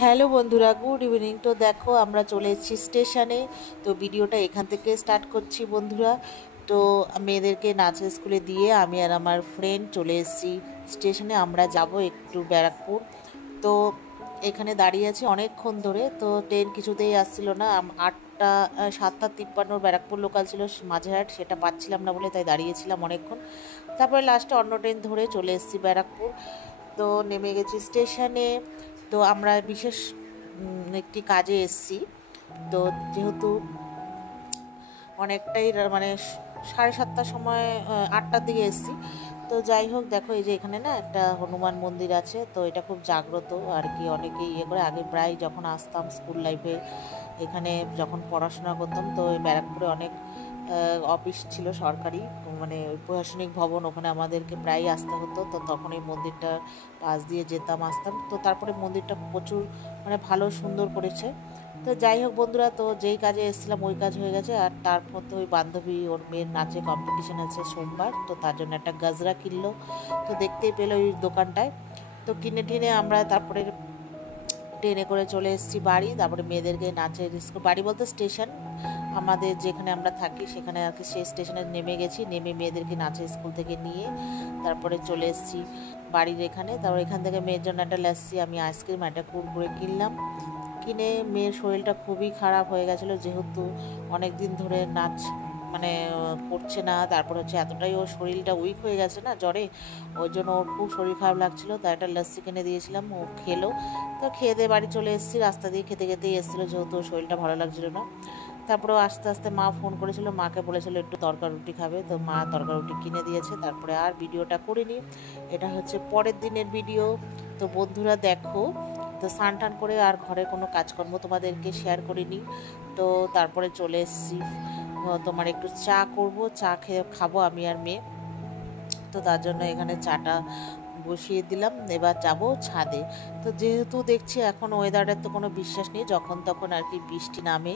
Hello বন্ধুরা, good evening. তো দেখো আমরা চলে এসেছি স্টেশনে। তো ভিডিওটা এখান থেকে স্টার্ট করছি বন্ধুরা। তো মেয়েদেরকে নাচের স্কুলে দিয়ে আমি আর আমার ফ্রেন্ড চলে এসেছি স্টেশনে। আমরা যাব একটু ব্যারাকপুর। তো এখানে দাঁড়িয়ে আছি অনেকক্ষণ ধরে। তো ট্রেন কিছুতেই আসছিল না। 7:53 ব্যারাকপুর লোকাল ছিল মাঝেরহাট, সেটা পাচ্ছিলাম না বলে তাই দাঁড়িয়েছিলাম অনেকক্ষণ। তারপরে লাস্টে অন্য ট্রেন ধরে চলে এসেছি ব্যারাকপুর। তো নেমে গেছি স্টেশনে। তো আমরা বিশেষ একটি কাজে এসেছি। তো যেহেতু অনেকটাই মানে 7:30টার সময় 8টার দিকে এসেছি। তো যাই হোক, দেখো এই যে এখানে না একটা হনুমান মন্দির আছে। তো এটা খুব জাগ্রত আর কি, অনেকে ইয়ে করে। আগে প্রায় যখন আসতাম স্কুল লাইফে, এখানে যখন পড়াশোনা করতাম, তো এই ব্যারাকপুরে অনেক অফিস ছিল সরকারি, মানে প্রশাসনিক ভবন, ওখানে আমাদেরকে প্রায়ই আসতে হতো। তো তখন এই মন্দিরটার পাশ দিয়ে যেতাম আসতাম। তো তারপরে মন্দিরটা প্রচুর মানে ভালো সুন্দর করেছে। তো যাই হোক বন্ধুরা, তো যেই কাজে এসেছিলাম ওই কাজ হয়ে গেছে। আর তারপর তো ওই বান্ধবী ওর মেয়ের নাচে কম্পিটিশান আছে সোমবার, তো তার জন্য একটা গাজরা কিনলো। তো দেখতেই পেলো ওই দোকানটায়। তো কিনে টিনে আমরা তারপরে ট্রেনে করে চলে এসেছি বাড়ি। তারপরে মেয়েদেরকে নাচের স্কুল, বাড়ি বলতে স্টেশন আমাদের যেখানে আমরা থাকি সেখানে আর কি, সেই স্টেশনে নেমে গেছি। নেমে মেয়েদেরকে নাচের স্কুল থেকে নিয়ে তারপরে চলে এসেছি বাড়ির এখানে। তারপর এখান থেকে মেয়ের জন্য একটা লাসি, আমি আইসক্রিম, একটা কুরকুরে কিনলাম। কিনে মেয়ের শরীরটা খুবই খারাপ হয়ে গেছিলো, যেহেতু অনেক দিন ধরে নাচ মানে করছে না। তারপর হচ্ছে এতটাই ওর শরীরটা উইক হয়ে গেছে না জ্বরে, ওই জন্য ওর খুব শরীর খারাপ লাগছিলো। তাই একটা লস্যি কিনে দিয়েছিলাম, ও খেলো। তো খেয়ে দিয়ে বাড়ি চলে এসেছি। রাস্তা দিয়ে খেতে খেতেই এসেছিলো, যেহেতু ওর শরীরটা ভালো লাগছিলো না। তারপরেও আস্তে আস্তে মা ফোন করেছিল, মাকে বলেছিল একটু তরকা রুটি খাবে। তো মা তরকা রুটি কিনে দিয়েছে। তারপরে আর ভিডিওটা করিনি, এটা হচ্ছে পরের দিনের ভিডিও। তো বন্ধুরা দেখো, তো স্নান টান করে আর ঘরের কোনো কাজকর্ম তোমাদেরকে শেয়ার করিনি। তো তারপরে চলে এসেছি, তোমার একটু চা করব, চা খাবো আমি আর মেয়ে। তো তার জন্য এখানে চাটা বসিয়ে দিলাম। এবার যাব ছাদে। তো যেহেতু দেখছি এখন ওয়েদারের তো কোনো বিশ্বাস নেই, যখন তখন আর কি বৃষ্টি নামে।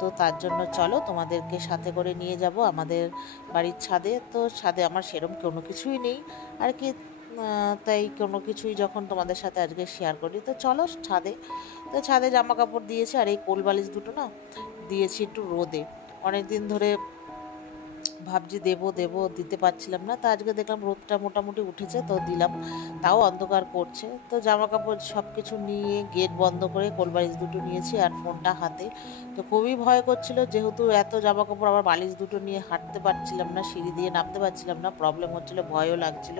তো তার জন্য চলো তোমাদেরকে সাথে করে নিয়ে যাব আমাদের বাড়ির ছাদে। তো ছাদে আমার সেরকম কোনো কিছুই নেই আর কি, তাই কোনো কিছুই যখন তোমাদের সাথে আজকে শেয়ার করি। তো চলো ছাদে। তো ছাদে জামা কাপড় দিয়েছি, আর এই কোল বালিশ দুটো না দিয়েছি একটু রোদে। অনেক দিন ধরে ভাবছি দেবো দেবো, দিতে পারছিলাম না। তো আজকে দেখলাম রোদটা মোটামুটি উঠেছে, তো দিলাম। তাও অন্ধকার করছে। তো জামা কাপড় সব কিছু নিয়ে গেট বন্ধ করে কোল বালিশ দুটো নিয়েছি আর ফোনটা হাতে। তো খুবই ভয় করছিল, যেহেতু এত জামা কাপড়, আবার বালিশ দুটো নিয়ে হাঁটতে পারছিলাম না, সিঁড়ি দিয়ে নামতে পারছিলাম না, প্রবলেম হচ্ছিলো, ভয়ও লাগছিল।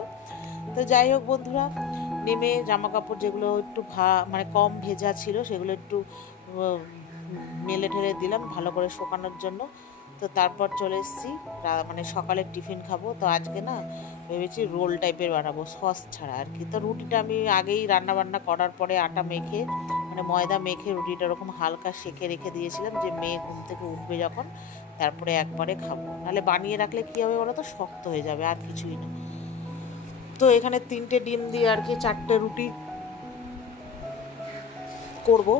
তো যাই হোক বন্ধুরা, নেমে জামা কাপড় যেগুলো একটু মানে কম ভেজা ছিল সেগুলো একটু মেলে ঢেলে দিলাম ভালো করে শুকানোর জন্য। তো তারপর চলে এসেছি মানে সকালের টিফিন খাবো। তো আজকে না ভেবেছি রোল টাইপের বানাবো, সস ছাড়া আর কি। তো রুটিটা আমি আগেই রান্না বান্না করার পরে আটা মেখে, মানে ময়দা মেখে রুটিটা ওরকম হালকা সেঁকে রেখে দিয়েছিলাম, যে মেয়ে ঘুম থেকে উঠবে যখন তারপরে একবারে খাবো। নাহলে বানিয়ে রাখলে কী হবে বলো তো, শক্ত হয়ে যাবে, আর কিছুই না। তো এখানে 3টে ডিম দিয়ে আর কি 4টে রুটি করব।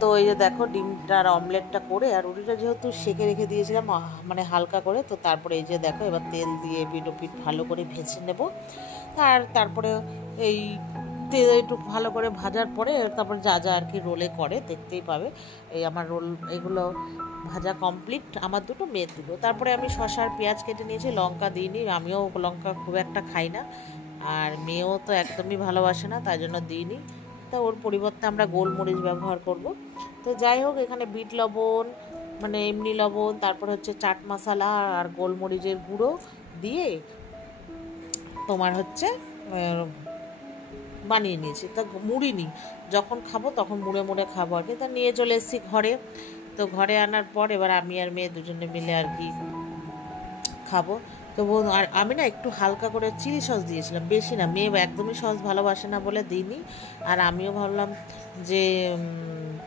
তো এই যে দেখো ডিমটার অমলেটটা করে, আর রুটিটা যেহেতু সেঁকে রেখে দিয়েছিলাম মানে হালকা করে, তো তারপরে এই যে দেখো এবার তেল দিয়ে পিঠ ভালো করে ভেজে নেব। আর তারপরে এই তেল একটু ভালো করে ভাজার পরে তারপরে যা যা আর কি রোলে করে দেখতেই পাবে। এই আমার রোল এগুলো ভাজা কমপ্লিট, আমার দুটো মেয়ের দুটো। তারপরে আমি শসা আর পেঁয়াজ কেটে নিয়েছি, লঙ্কা দিইনি, আমিও লঙ্কা খুব একটা খাই না, আর মেয়েও তো একদমই ভালোবাসে না, তাই জন্য দিইনি। তো ওর পরিবর্তে আমরা গোলমরিচ ব্যবহার করব। তো যাই হোক, এখানে বিট লবণ, মানে এমনি লবণ, তারপর হচ্ছে চাট মশলা আর গোলমরিচের গুঁড়ো দিয়ে তোমার হচ্ছে বানিয়ে নিয়েছি। তা মুড়িনি, যখন খাবো তখন মুড়ে মুড়ে খাবো আর কি। তা নিয়ে চলে এসেছি ঘরে। তো ঘরে আনার পর এবার আমি আর মেয়ে দুজনে মিলে আর কি খাবো। তো আর আমি না একটু হালকা করে চিলি সস দিয়েছিলাম, বেশি না, মেয়ে একদমই সস ভালোবাসে না বলে দিইনি। আর আমিও ভাবলাম যে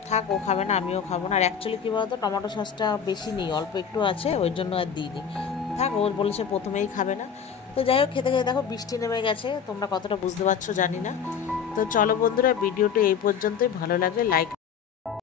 থাক, ও খাবে না আমিও খাবো না। আর অ্যাকচুয়ালি কী বলতো, টমেটো সসটা বেশি নেই, অল্প একটু আছে, ওই জন্য আর দিইনি। থাক, ও বলেছে প্রথমেই খাবে না। তো যাই হোক, খেতে খেতে দেখো বৃষ্টি নেমে গেছে, তোমরা কতটা বুঝতে পারছো জানি না। তো চলো বন্ধুরা, ভিডিওটা এই পর্যন্তই। ভালো লাগলে লাইক